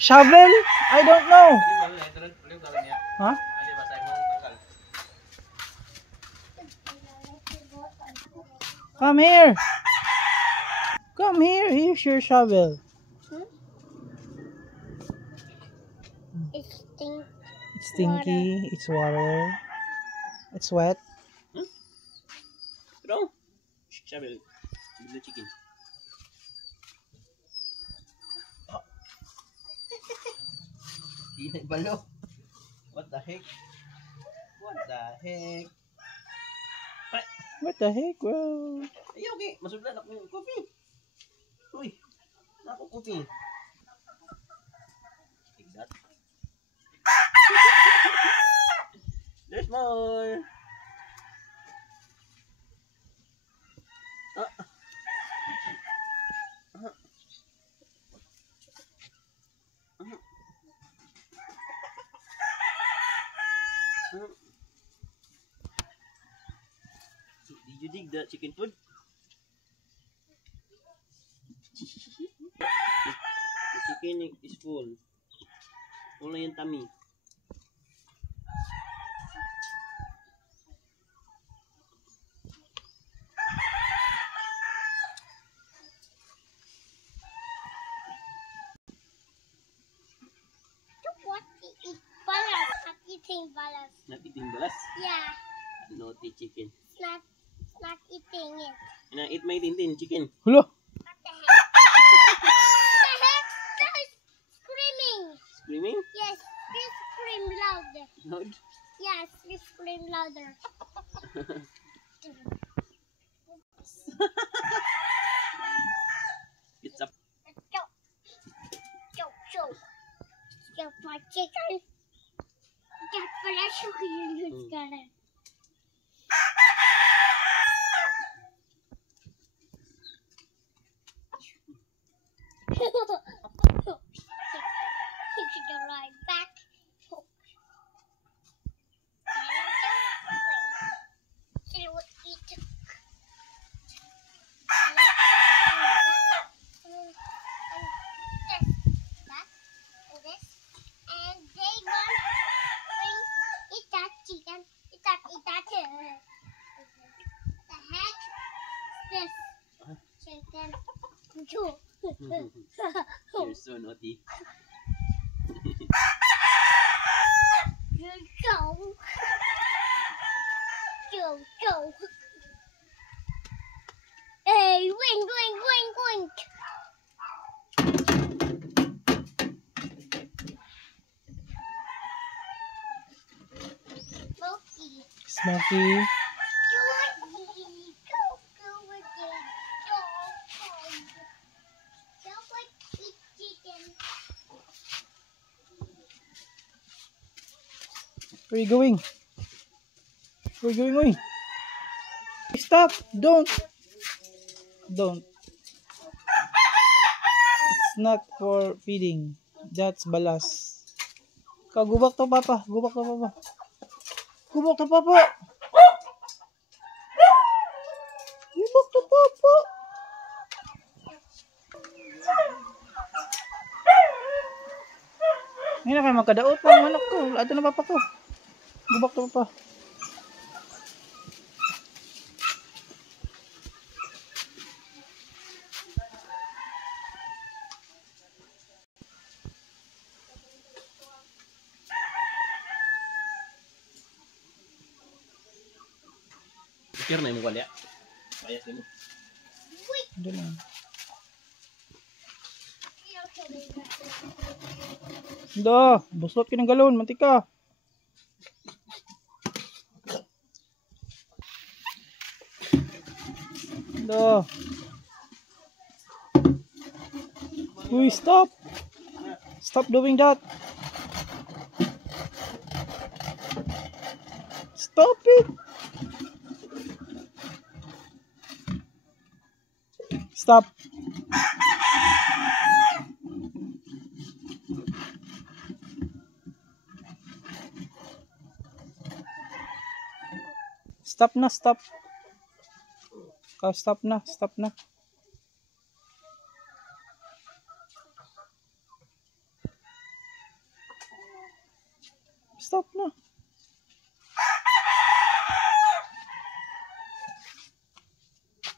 Shovel? I don't know. Huh? Come here. Come here. Here's your shovel. It's stinky. It's stinky. It's water. It's wet. Bro, shovel. The chicken. Hindi balo. What the heck? What the heck? What the heck, bro? Ay, okay. Masudlan ako ng coffee. Uy, ako coffee. Take that. There's more. Did you dig the chicken food? The chicken is full. Full na yung tummy. What? Eat balas. Not eating balas. Not eating balas? Yeah. Naughty chicken. It's not eating it. Na eat my tintin chicken. Hello. What the heck? What the heck? That is screaming. Screaming? Yes, please scream louder. Loud? Yes, please scream louder. It's up. Let's go. Go, go. Get my chicken. Get my chicken. He should go right back. She will eat. And they want to eat that chicken. Eat that. The heck? This chicken. You're so naughty. Go. Hey, wink. Smoky. Where are you going? Where are you going? Stop! Don't! It's not for feeding. That's balas. Gubak to papa. Gubak to papa. Ngayon na kayo magkadaot pa ang anak ko. Lahat na papa ko. Gubak to papa. Pikir na yung wala. Bayas mo. Hindi lang. Dah, buslot ka ng galon, mantika. Dah. Uy, stop. Stop doing that. Stop it. Stop. Stop na, stop. Stop na. Stop na.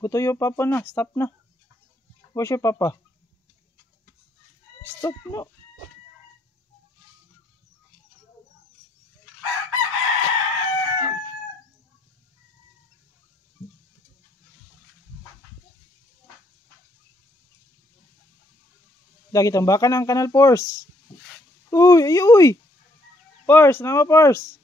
Go to your papa na. Stop na. Where's your papa? Stop na. Lagi tambakan ang kanal, Pors. Uy, uy, uy. Pors, nama Pors.